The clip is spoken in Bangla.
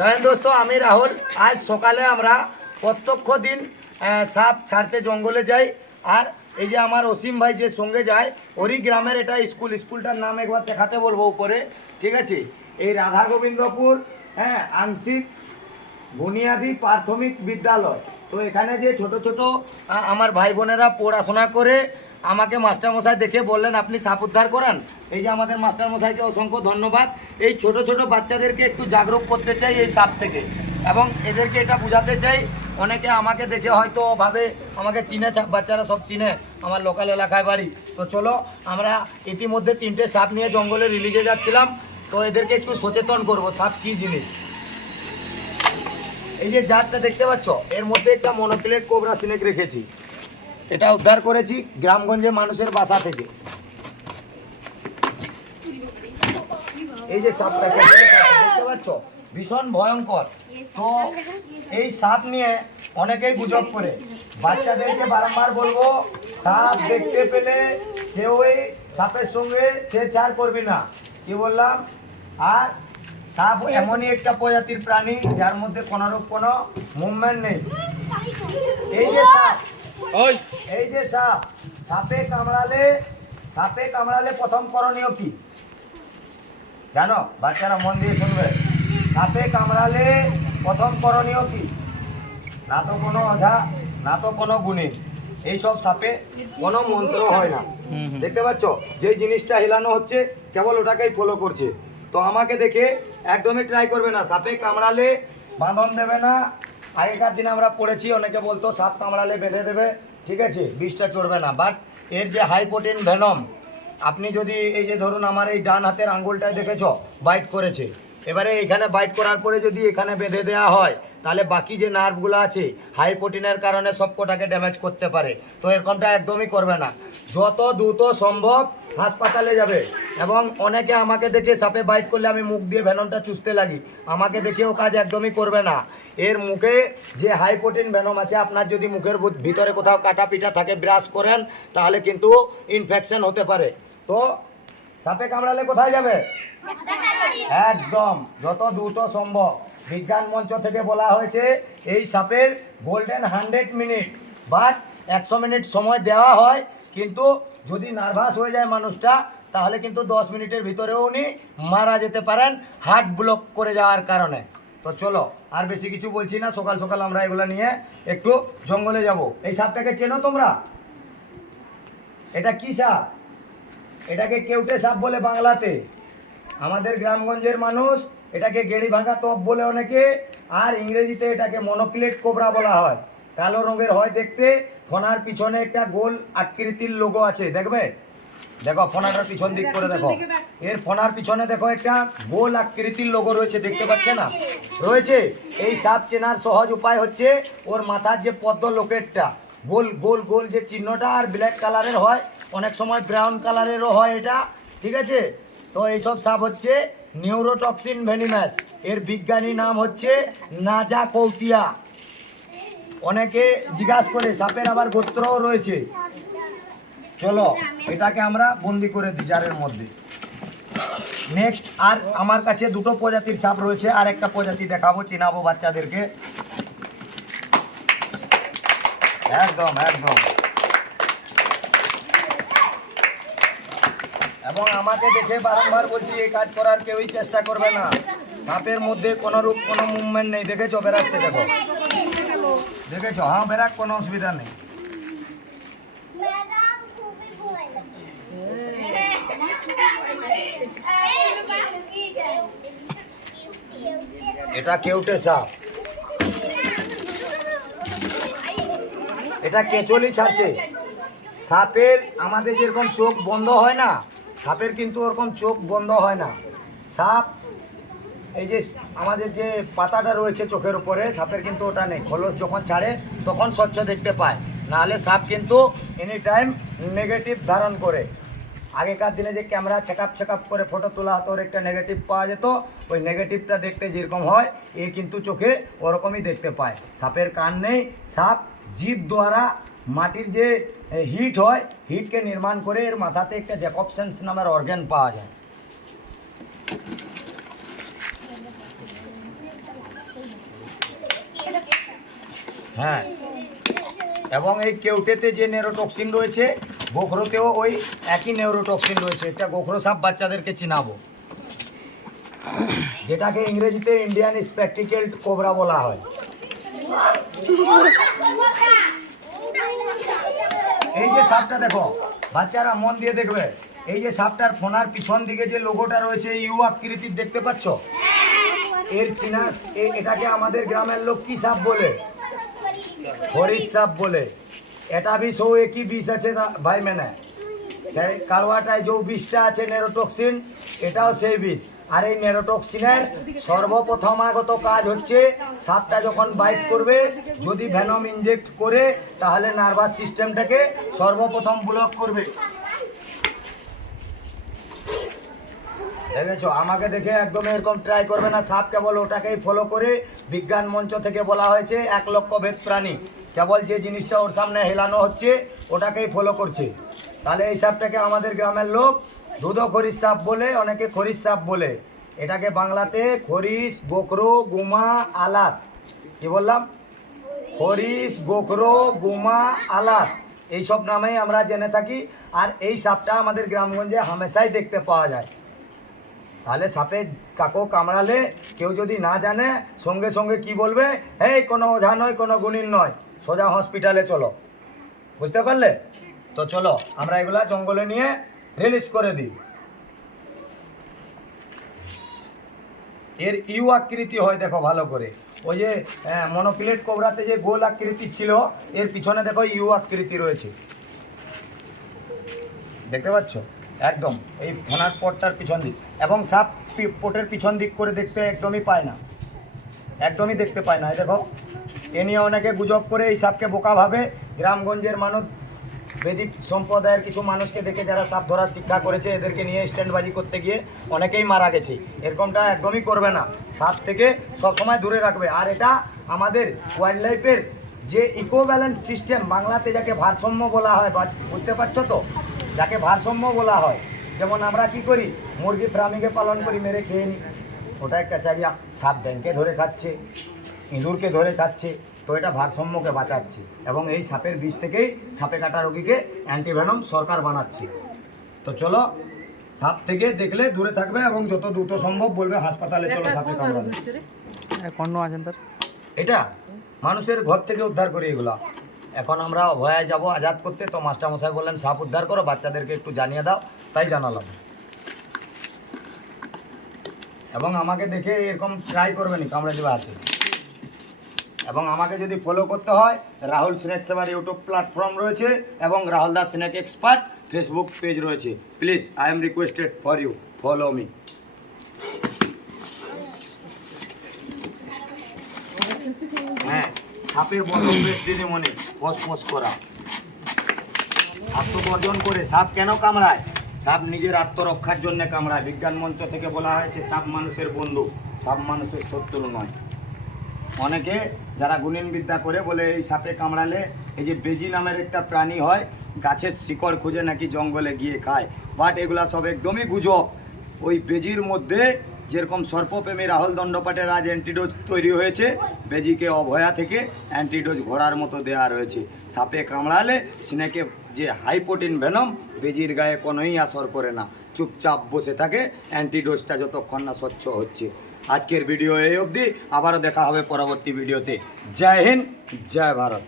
জয়েন দোস্ত, আমি রাহুল, আজ সকালে আমরা প্রত্যক্ষ দিন সাপ ছাড়তে জঙ্গলে যাই, আর এই যে আমার অসীম ভাই যে সঙ্গে যায়, ওরই গ্রামের এটা স্কুল, স্কুলটার নাম একবার দেখাতে বলব উপরে, ঠিক আছে? এই রাধা গোবিন্দপুর হ্যাঁ আংশিক বুনিয়াদি প্রাথমিক বিদ্যালয়। তো এখানে যে ছোট ছোট আমার ভাই বোনেরা পড়াশোনা করে আমাকে মাস্টারমশাই দেখে বললেন, আপনি সাপ উদ্ধার করান? এই যে আমাদের মাস্টারমশাইকে অসংখ্য ধন্যবাদ। এই ছোট ছোট বাচ্চাদেরকে একটু জাগরুক করতে চাই এই সাপ থেকে। এবং এদেরকে এটা বোঝাতে চাই, অনেকে আমাকে দেখে হয়তো ভাবে আমাকে চিনে বাচ্চারা সব চিনে, আমার লোকাল এলাকায় বাড়ি। তো চলো, আমরা ইতিমধ্যে তিনটে সাপ নিয়ে জঙ্গলে রিলিজে যাচ্ছিলাম। তো এদেরকে একটু সচেতন করব, সাপ কী জিনিস? এই যে জারটা দেখতে পাচ্ছ, এর মধ্যে একটা মনোপ্লেট কোবরা সিনেক রেখেছি। এটা উদ্ধার করেছি গ্রামগঞ্জে মানুষের বাসা থেকে। এই যে সাপটাকে দেখতে পাচ্ছ? ভীষণ ভয়ঙ্কর। তো এই সাপ নিয়ে অনেকেই গুজব করে। বাচ্চাদেরকে বারংবার বলব, সাপ দেখতে পেলে কেউ এই সাপের সঙ্গে ছেড়ছাড় করবি না। কি বললাম? আর সাপ এমনই একটা প্রজাতির প্রাণী, যার মধ্যে কোনোরূপ কোনো মুভমেন্ট নেই। এই যে সাপ এই যে সাপ সাপে কামড়ালে সাপে কামড়ালে প্রথম করণীয় কি? জানো বাচ্চারা মন দিয়ে শুনবে। সাপে কামড়ালে প্রথম করণীয় কি? না তো কোনো অধা না তো কোনো গুণী। এইসব সাপে কোনো মন্ত্র হয় না। দেখতে পাচ্ছ? যে জিনিসটা হেলানো হচ্ছে কেবল ওটাকেই ফলো করছে। তো আমাকে দেখে একদমই ট্রাই করবে না। সাপে কামড়ালে বাঁধন দেবে না আগেকার দিনে আমরা পড়েছি, অনেকে বলতো সাপ কামড়ালে বেঁধে দেবে, ঠিক আছে? বিষটা চড়বে না। বাট এর যে হাই প্রোটিন ভেনম আপনি যদি এই যে ধরুন আমার এই ডান হাতের আঙ্গুলটায় দেখেছ বাইট করেছে, এবারে এখানে বাইট করার পরে যদি এখানে বেঁধে দেওয়া হয়, তাহলে বাকি যে নার্ভগুলো আছে হাই প্রোটিনের কারণে সবকটাকে ড্যামেজ করতে পারে। তো এরকমটা একদমই করবে না। যত দ্রুত সম্ভব হাসপাতালে যাবে। এবং অনেকে আমাকে দেখে সাপে বাইট করলে আমি মুখ দিয়ে ভ্যানমটা চুষতে লাগি। আমাকে দেখেও কাজ একদমই করবে না। এর মুখে যে হাই প্রোটিন ভেনম আছে, আপনার যদি মুখের ভিতরে কোথাও কাটা পিটা থাকে, ব্রাশ করেন, তাহলে কিন্তু ইনফেকশন হতে পারে। তো, সাপে কামড়ালে কোথায় যাবে? একদম, যত দ্রুত সম্ভব। বিজ্ঞান মঞ্চ থেকে বলা হয়েছে, এই সাপের গোল্ডেন হান্ড্রেড মিনিট বাট একশো মিনিট সময় দেওয়া হয়, কিন্তু যদি নার্ভাস হয়ে যায় মানুষটা, তাহলে কিন্তু দশ মিনিটের ভিতরেও উনি মারা যেতে পারেন, হার্ট ব্লক করে যাওয়ার কারণে। তো চলো, আর বেশি কিছু বলছি না, সকাল সকাল আমরা এগুলো নিয়ে একটু জঙ্গলে যাব। এই সাপটাকে চেনো তোমরা? এটা কি সাপ? এটাকে কেউটে সাপ বলে বাংলাতে। আমাদের গ্রামগঞ্জের মানুষ এটাকে গেড়ি ভাঙা তপ বলে অনেকে, আর ইংরেজিতে এটাকে মনোক্লেট কোবরা বলা হয়। কালো রঙের হয় দেখতে ফোনার পিছনে একটা গোল আকৃতির লোগো আছে দেখবে? দেখো ফোনাটার পিছন দিক করে দেখো। এর ফোনার পিছনে দেখো একটা গোল আকৃতির লোগো রয়েছে দেখতে পাচ্ছে না? রয়েছে। এই সাপ চেনার সহজ উপায় হচ্ছে ওর মাথার যে পদ্ম লোকেটটা গোল গোল গোল যে চিহ্নটা আর ব্ল্যাক কালারের হয় অনেক সময় ব্রাউন কালারেরও হয় এটা ঠিক আছে? তো এইসব সাপ হচ্ছে নিউরোটক্সিন ভেনিমাস এর বিজ্ঞানী নাম হচ্ছে নাজা কৌতিয়া। অনেকে জিজ্ঞাসা করে, সাপের আবার গোত্রও রয়েছে। চলো, এটাকে আমরা বন্দি করে দিই জারের মধ্যে। নেক্সট আর আমার কাছে দুটো প্রজাতির সাপ রয়েছে, আর একটা প্রজাতি দেখাবো, চিনাবো বাচ্চাদেরকে। একদম একদম। এবং আমাকে দেখে বারংবার বলছি, এই কাজ করার কেউই চেষ্টা করবে না। সাপের মধ্যে কোনো রূপ, কোনো মুভমেন্ট নেই। দেখেছ বেরাচ্ছে দেখো। দেখেছ? হ্যাঁ বেরাক কোনো অসুবিধা নেই। এটা কেউটে সাপ এটা কেচলি ছাড়ছে। সাপের আমাদের যেরকম চোখ বন্ধ হয় না সাপের কিন্তু ওরকম চোখ বন্ধ হয় না। সাপ এই যে আমাদের যে পাতাটা রয়েছে চোখের উপরে, সাপের কিন্তু ওটা নেই। খোলস যখন ছাড়ে, তখন স্বচ্ছ দেখতে পায়। নাহলে সাপ কিন্তু এনি টাইম নেগেটিভ ধারণ করে। আগেকার দিনে যে ক্যামেরা চেকআপ চেকআপ করে ফটো তোলা হতো, ওর একটা নেগেটিভ পাওয়া যেত। ওই নেগেটিভটা দেখতে যেরকম হয়, এ কিন্তু চোখে ওরকমই দেখতে পায়। সাপের কান নেই। সাপ জীব দ্বারা মাটির যে হিট হয় হিটকে নির্মাণ করে এর মাথাতে একটা জ্যাকবসেন্স নামের অর্গ্যান পাওয়া যায়। হ্যাঁ। এবং এই কেউটেতে যে নেরোটক্সিন রয়েছে, গোখরোতেও ওই একই নেউরোটক্সিন রয়েছে। এটা গোখরো সাপ বাচ্চাদেরকে চিনাবো। যেটাকে ইংরেজিতে ইন্ডিয়ান স্প্যাকটিক্যাল কোবরা বলা হয়। এই যে সাপটা দেখো, বাচ্চারা মন দিয়ে দেখবে। এই যে সাপটার ফোনার পিছন দিকে যে লোগোটা রয়েছে ইউ আকৃতির, দেখতে পাচ্ছ? এর চিনা এটাকে আমাদের গ্রামের লোক কি সাপ বলে? সাপ বলে। এটা বিষ ও একই বিষ আছে ভাই মেনে। কালোয়াটায় যে বিষটা আছে নেরোটক্সিন, এটাও সেই বিষ। আর এই নেরোটক্সিনের সর্বপ্রথমাগত কাজ হচ্ছে সাপটা যখন বাইট করবে, যদি ভ্যানম ইনজেক্ট করে, তাহলে নার্ভাস সিস্টেমটাকে সর্বপ্রথম ব্লক করবে। দেখেছ? আমাকে দেখে একদম এরকম ট্রাই করবে না। সাপ কেবল ওটাকেই ফলো করে বিজ্ঞান মঞ্চ থেকে বলা হয়েছে, এক লক্ষ ভেদ প্রাণী। কেবল যে জিনিসটা ওর সামনে হেলানো হচ্ছে, ওটাকেই ফলো করছে। তাহলে এই সাপটাকে আমাদের গ্রামের লোক দুধ খরিস সাপ বলে, অনেকে খরিস সাপ বলে। এটাকে বাংলাতে খরিস গোখরো গুমা, আলাত। কি বললাম? হরিশ গোখরো গুমা, আলাত। এইসব নামেই আমরা জেনে থাকি। আর এই সাপটা আমাদের গ্রামগঞ্জে হামেশাই দেখতে পাওয়া যায়। তাহলে সাপে কাকো কামড়ালে কেউ যদি না জানে, সঙ্গে সঙ্গে কি বলবে? এই, কোনো ওঝা নয়, কোনো গুণিন নয়। সোজা হসপিটালে চলো। বুঝতে পারলে? তো চলো, আমরা এগুলা জঙ্গলে নিয়ে রিলিজ করে দিই। এর ইউ আকৃতি হয়, দেখো ভালো করে। ওই যে মনোপ্লেট কোবরাতে যে গোল আকৃতি ছিল, এর পিছনে দেখো ইউ আকৃতি রয়েছে। দেখতে পাচ্ছ? একদম, এই ফোনার পটটার পিছন দিক। এবং সাপ পটের পিছন দিক করে দেখতে একদমই পায় না। একদমই দেখতে পায় না। দেখো, এ নিয়ে অনেকে গুজব করে এই সাপকে বোকা ভাবে। গ্রামগঞ্জের মানুষ, বেদিক সম্প্রদায়ের কিছু মানুষকে দেখে যারা সাপ ধরার শিক্ষা করেছে, এদেরকে নিয়ে স্ট্যান্ডবাজি করতে গিয়ে অনেকেই মারা গেছে। এরকমটা একদমই করবে না। সাপ থেকে সবসময় দূরে রাখবে। আর এটা আমাদের ওয়াইল্ড লাইফের যে ইকো ব্যালেন্স সিস্টেম বাংলাতে যাকে ভারসাম্য বলা হয়, বা বুঝতে পারছ তো? যাকে ভারসাম্য বলা হয়। যেমন আমরা কি করি? মুরগি প্রাণীকে পালন করি মেরে খেয়ে নিই। ওটা একটা চারিয়া সাপ ব্যাংকে ধরে খাচ্ছে ইঁদুরকে ধরে খাচ্ছে তো এটা ভারসাম্যকে বাঁচাচ্ছে এবং এই সাপের বিষ থেকেই সাপে কাটা রোগীকে অ্যান্টিভেনম সরকার বানাচ্ছে। তো চলো সাপ থেকে দেখলে দূরে থাকবে এবং যত দ্রুত সম্ভব বলবে হাসপাতালে চলো সাপে কামড়াবে আছেন তার। এটা মানুষের ঘর থেকে উদ্ধার করি এগুলা। এখন আমরা অভয়ায় যাব আজাদ করতে। তো মাস্টারমশাই বললেন, সাপ উদ্ধার করো, বাচ্চাদেরকে একটু জানিয়ে দাও, তাই জানালাম। এবং আমাকে দেখে এরকম ট্রাই করবে নি কামড়ে দেবে হাতে এবং আমাকে যদি ফলো করতে হয়, Rahul snake saver YouTube platform রয়েছে, এবং Rahul Das snake expert Facebook page রয়েছে। Please I am requested for you follow me হ্যাঁ সাপের বড় অভ্যেস দিদিমণি পস করা। আত্মবর্জন করে, সাপ কেন কামড়ায়? সাপ নিজের আত্মরক্ষার জন্য কামড়ায়। বিজ্ঞান মঞ্চ থেকে বলা হয়েছে, সাপ মানুষের বন্ধু, সাপ মানুষের শত্রু নয়। অনেকে যারা গুণিন বিদ্যা করে বলে, এই সাপে কামড়ালে এই যে বেজি নামের একটা প্রাণী হয়, গাছের শিকড় খুঁজে নাকি জঙ্গলে গিয়ে খায়। বাট এগুলা সব একদমই গুজব। ওই বেজির মধ্যে যেরকম সর্পপ্রেমী রাহুল দণ্ডপাটের আজ অ্যান্টিডোজ তৈরি হয়েছে, বেজিকে অভয়া থেকে অ্যান্টিডোজ ঘোড়ার মতো দেওয়া রয়েছে। সাপে কামড়ালে স্নেকে যে হাই প্রোটিন ভেনম, বেজির গায়ে কোনোই আসর করে না। চুপচাপ বসে থাকে অ্যান্টিডোজটা যতক্ষণ না স্বচ্ছ হচ্ছে। আজকের ভিডিও এই অবধি, আবারও দেখা হবে পরবর্তী ভিডিওতে। জয় হিন্দ, জয় ভারত।